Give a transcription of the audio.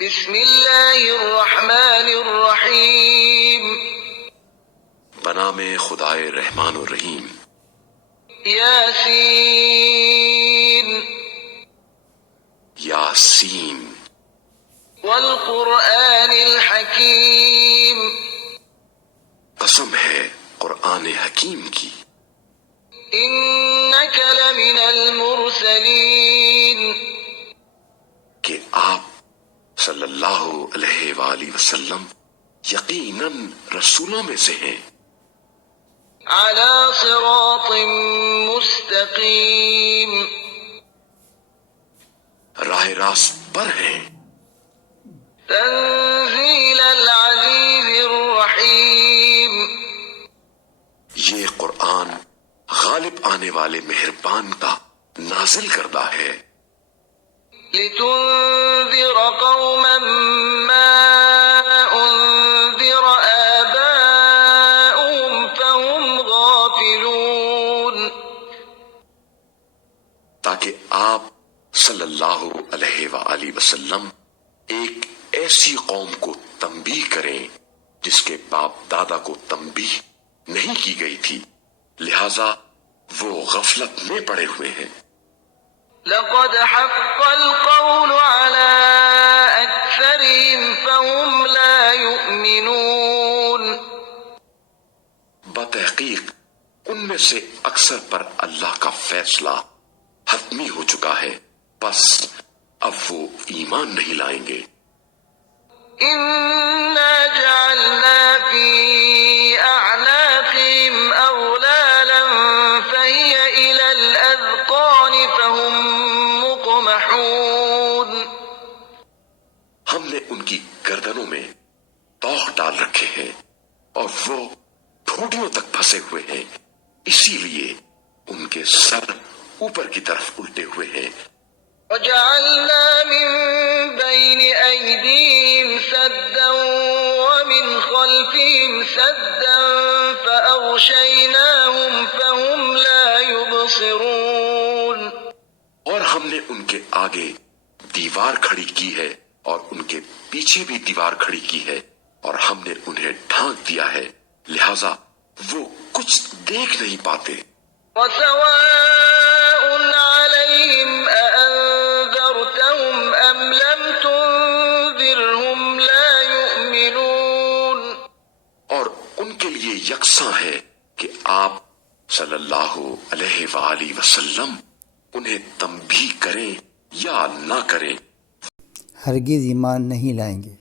بسم اللہ الرحمن الرحیم بنام خدائے رحمان و رحیم۔ یاسین یاسین والقرآن الحکیم قسم ہے قرآن حکیم کی۔ انک لمن المرسلین کہ آپ صلی اللہ علیہ وآلہ وسلم یقیناً رسولوں میں سے ہیں، علی صراط مستقیم راہ راست پر ہیں، تنزیل العزیز الرحیم یہ قرآن غالب آنے والے مہربان کا نازل کردہ ہے، لتنذر قوما ما انذر آباؤهم فهم غافلون تاکہ آپ صلی اللہ علیہ وآلہ وسلم ایک ایسی قوم کو تنبیہ کریں جس کے باپ دادا کو تنبیہ نہیں کی گئی تھی، لہذا وہ غفلت میں پڑے ہوئے ہیں۔ لقد حق القول على أكثرهم فهم لا يؤمنون بتحقیق ان میں سے اکثر پر اللہ کا فیصلہ حتمی ہو چکا ہے، بس اب وہ ایمان نہیں لائیں گے۔ إنا جعلنا في أعناقهم أغلالا فهي إلى الأذقان فهم مقمحون ہم نے ان کی گردنوں میں توق ڈال رکھے ہیں اور وہ ٹھوڑیوں تک پھنسے ہوئے ہیں، اسی لیے ان کے سر اوپر کی طرف الٹے ہوئے ہیں۔ وجعلنا من بين أيديهم سدا ومن خلفهم سدا فأغشيناهم فهم لا يبصرون اور ہم نے ان کے آگے دیوار کھڑی کی ہے اور ان کے پیچھے بھی دیوار کھڑی کی ہے، اور ہم نے انہیں ڈھانک دیا ہے، لہذا وہ کچھ دیکھ نہیں پاتے۔ وسواء عليهم أأنذرتهم أم لم تنذرهم لا يؤمنون اور ان کے لیے یکساں ہے کہ آپ صلی اللہ علیہ وآلہ وسلم انہیں تنبیہ کریں یا نہ کریں، ہرگز ایمان نہیں لائیں گے۔